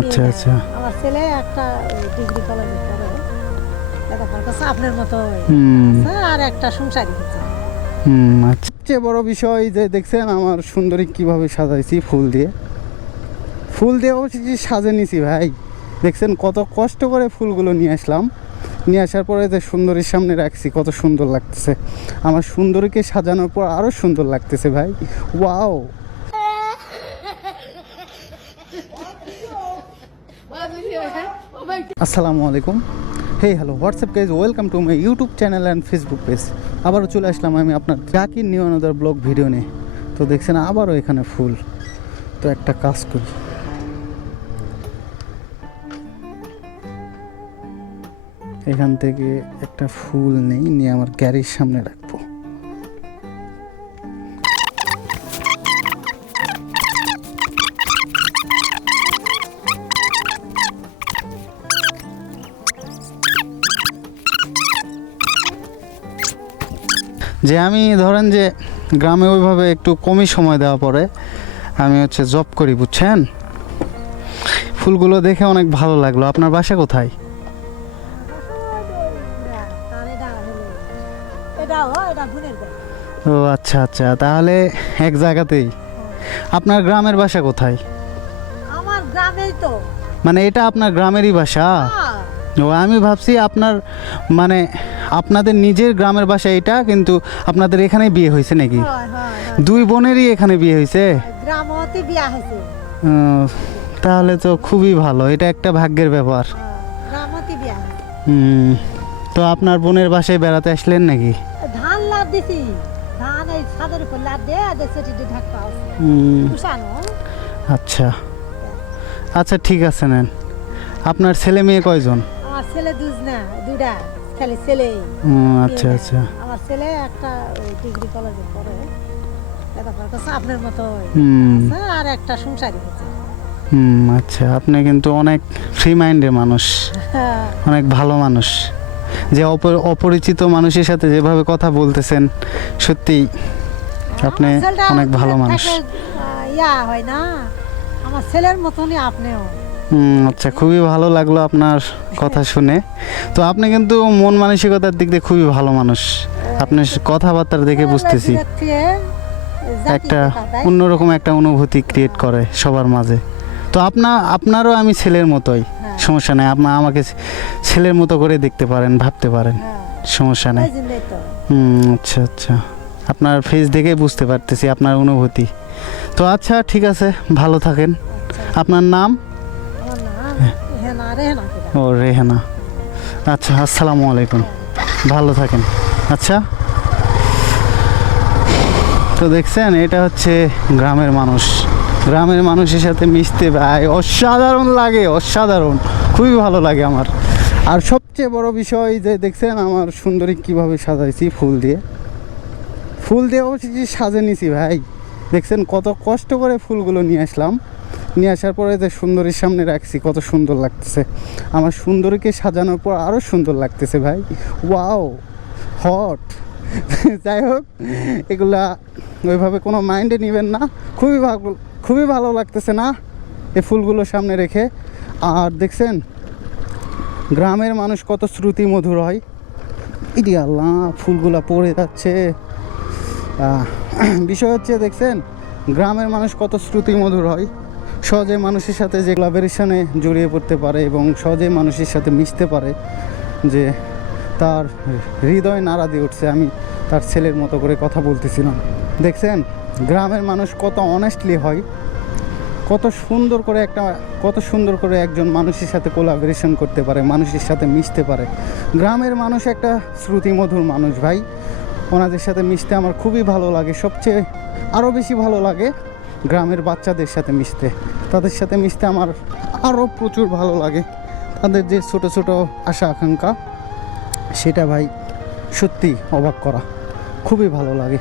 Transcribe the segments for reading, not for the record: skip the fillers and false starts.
আচ্ছা আচ্ছা। আমার ছেলে একটা ডিগ্রি কলেজে পড়ে, লেখাপড়া করছে আপনার মতো, আর একটা সংসারী হচ্ছে। আচ্ছা। সবচেয়ে বড় বিষয় যে দেখছেন আমার সুন্দরী কিভাবে সাজাইছি ফুল দিয়ে। ফুল দিয়ে অবশ্যই সাজে নিছি ভাই। দেখছেন কত কষ্ট করে ফুলগুলো নিয়ে আসলাম, নিয়ে আসার পরে যে সুন্দরীর সামনে রাখছি, কত সুন্দর লাগতেছে। আমার সুন্দরীকে সাজানোর পর আরও সুন্দর লাগতেছে ভাই। ওয়াও। আসসালামু আলাইকুম। Hey hello WhatsApp guys, welcome to my YouTube channel and Facebook page. আবারও চলে আসলাম আমি আপনার Zakir new another blog video নিয়ে। তো দেখছেন আবারও এখানে ফুল। তো একটা কাজ করি, এখান থেকে একটা ফুল নিয়ে আমার গ্যারির সামনে রাখবো। যে আমি ধরেন যে গ্রামে ওইভাবে একটু কমই সময় দেওয়া পরে আমি জব করি, বুঝছেন। ফুলগুলো দেখে অনেক ভালো লাগলো। আপনার বাসা কোথায়? ও আচ্ছা আচ্ছা, তাহলে এক জায়গাতেই। আপনার গ্রামের বাসা কোথায়? আমার গ্রামেই তো। মানে এটা আপনার গ্রামেরই বাসা? ও, আমি ভাবছি আপনার মানে আপনাদের নিজের গ্রামের বাসা এটা, কিন্তু আপনাদের এখানে বিয়ে হয়েছে নাকি? দুই বোনেরই এখানে বিয়ে হয়েছে? গ্রামতে বিয়ে হয়েছে। তাহলে তো খুবই ভালো, এটা একটা ভাগ্যের ব্যাপার। গ্রামতে বিয়ে হয়েছে। তো আপনার বোনের বাসায় বেড়াতে আসলেন নাকি? ধান লাভ দিছি, ধান এই ছাদের উপর লাভ দিয়ে সেটি ঢাকা আছে। আচ্ছা আচ্ছা, ঠিক আছে নেন। আপনার ছেলে মেয়ে কয়জন? আমার ছেলে দুইটা, খালি ছেলে। আচ্ছা আচ্ছা। আমার ছেলে একটা ডিগ্রি কলেজে পড়ে, লেখাপড়া করছে আপনার মতো, আর একটা সংসারী হচ্ছে। আচ্ছা, আপনি কিন্তু অনেক ফ্রি মাইন্ডের মানুষ, অনেক ভালো মানুষ। যে অপরিচিত মানুষের সাথে যেভাবে কথা বলতেছেন, সত্যি আপনি অনেক ভালো মানুষ। ইয়া হয় না, আমার ছেলের মতনই আপনিও। আচ্ছা, খুবই ভালো লাগলো আপনার কথা শুনে। তো আপনি কিন্তু মন মানসিকতার দিক দিয়ে খুবই ভালো মানুষ। আপনার কথাবার্তা দেখে বুঝতেছি একটা অন্যরকম একটা অনুভূতি ক্রিয়েট করে সবার মাঝে। তো আপনারও আমি ছেলের মতোই, সমস্যা নেই। আপনার আমাকে ছেলের মতো করে দেখতে পারেন, ভাবতে পারেন, সমস্যা নেই। আচ্ছা আচ্ছা, আপনার ফেস দেখে বুঝতে পারতেছি আপনার অনুভূতি। তো আচ্ছা, ঠিক আছে, ভালো থাকেন। আপনার নাম? ও, রেহানা। আচ্ছা, আসসালামু আলাইকুম, ভালো থাকেন। আচ্ছা, তো দেখছেন এটা হচ্ছে গ্রামের মানুষ। গ্রামের মানুষের সাথে মিশতে ভাই অসাধারণ লাগে, অসাধারণ, খুবই ভালো লাগে আমার। আর সবচেয়ে বড় বিষয় যে দেখছেন আমার সুন্দরী কিভাবে সাজাইছি ফুল দিয়ে। ফুল দিয়ে অবশ্যই সাজে নিছি ভাই। দেখছেন কত কষ্ট করে ফুলগুলো নিয়ে আসলাম, নিয়ে আসার পরে যে সুন্দরীর সামনে রাখছি, কত সুন্দর লাগতেছে। আমার সুন্দরীকে সাজানোর পর আরও সুন্দর লাগতেছে ভাই। Wow, hot. যাই হোক, এগুলা ওইভাবে কোনো মাইন্ডে নেবেন না। খুবই ভালো লাগতেছে না এই ফুলগুলো সামনে রেখে। আর দেখছেন গ্রামের মানুষ কত শ্রুতি মধুর হয়। ইদি আল্লাহ, ফুলগুলা পড়ে যাচ্ছে। বিষয় হচ্ছে দেখছেন গ্রামের মানুষ কত শ্রুতি মধুর হয়, সহজে মানুষের সাথে যে কোলাবোরেশনে জড়িয়ে পড়তে পারে এবং সহজে মানুষের সাথে মিশতে পারে, যে তার হৃদয় নাড়া দিয়ে উঠছে। আমি তার ছেলের মতো করে কথা বলতেছিলাম। দেখছেন গ্রামের মানুষ কত অনেস্টলি হয়, কত সুন্দর করে একজন মানুষের সাথে কোলাবোরেশন করতে পারে, মানুষের সাথে মিশতে পারে। গ্রামের মানুষ একটা শ্রুতিমধুর মানুষ ভাই। ওনাদের সাথে মিশতে আমার খুবই ভালো লাগে। সবচেয়ে আরও বেশি ভালো লাগে গ্রামের বাচ্চাদের সাথে মিশতে। তাদের সাথে মিশতে আমার আরও প্রচুর ভালো লাগে। তাদের যে ছোট ছোট আশা আকাঙ্ক্ষা, সেটা ভাই সত্যি অবাক করা, খুবই ভালো লাগে।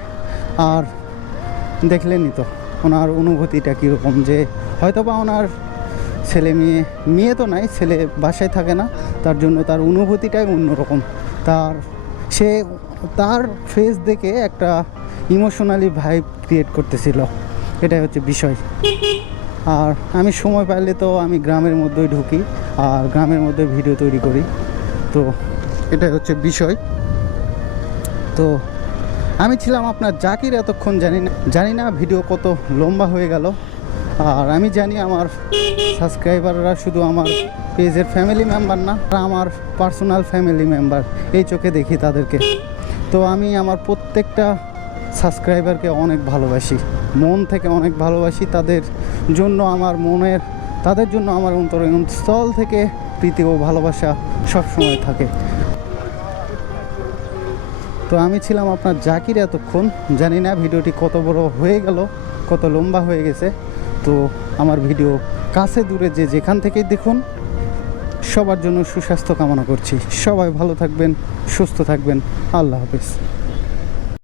আর দেখলেনই তো ওনার অনুভূতিটা কীরকম, যে হয়তোবা ওনার ছেলে মেয়ে তো নাই, ছেলে বাসায় থাকে না, তার জন্য তার অনুভূতিটাই অন্যরকম। তার ফেস দেখে একটা ইমোশনালি ভাইব ক্রিয়েট করতেছিল, এটাই হচ্ছে বিষয়। আর আমি সময় পাইলে তো আমি গ্রামের মধ্যেই ঢুকি আর গ্রামের মধ্যে ভিডিও তৈরি করি। তো এটাই হচ্ছে বিষয়। তো আমি ছিলাম আপনার জাকির, এতক্ষণ জানি না ভিডিও কত লম্বা হয়ে গেল। আর আমি জানি আমার সাবস্ক্রাইবাররা শুধু আমার পেজের ফ্যামিলি মেম্বার না, তারা আমার পার্সোনাল ফ্যামিলি মেম্বার, এই চোখে দেখি তাদেরকে। তো আমি আমার প্রত্যেকটা সাবস্ক্রাইবারকে অনেক ভালোবাসি, মন থেকে অনেক ভালোবাসি। তাদের জন্য আমার অন্তরস্থল থেকে প্রীতি ও ভালোবাসা সবসময় থাকে। তো আমি ছিলাম আপনার জাকির এতক্ষণ। জানি না ভিডিওটি কত বড় হয়ে গেল, কত লম্বা হয়ে গেছে। তো আমার ভিডিও কাছে দূরে যে যেখান থেকেই দেখুন, সবার জন্য সুস্বাস্থ্য কামনা করছি। সবাই ভালো থাকবেন, সুস্থ থাকবেন। আল্লাহ হাফেজ।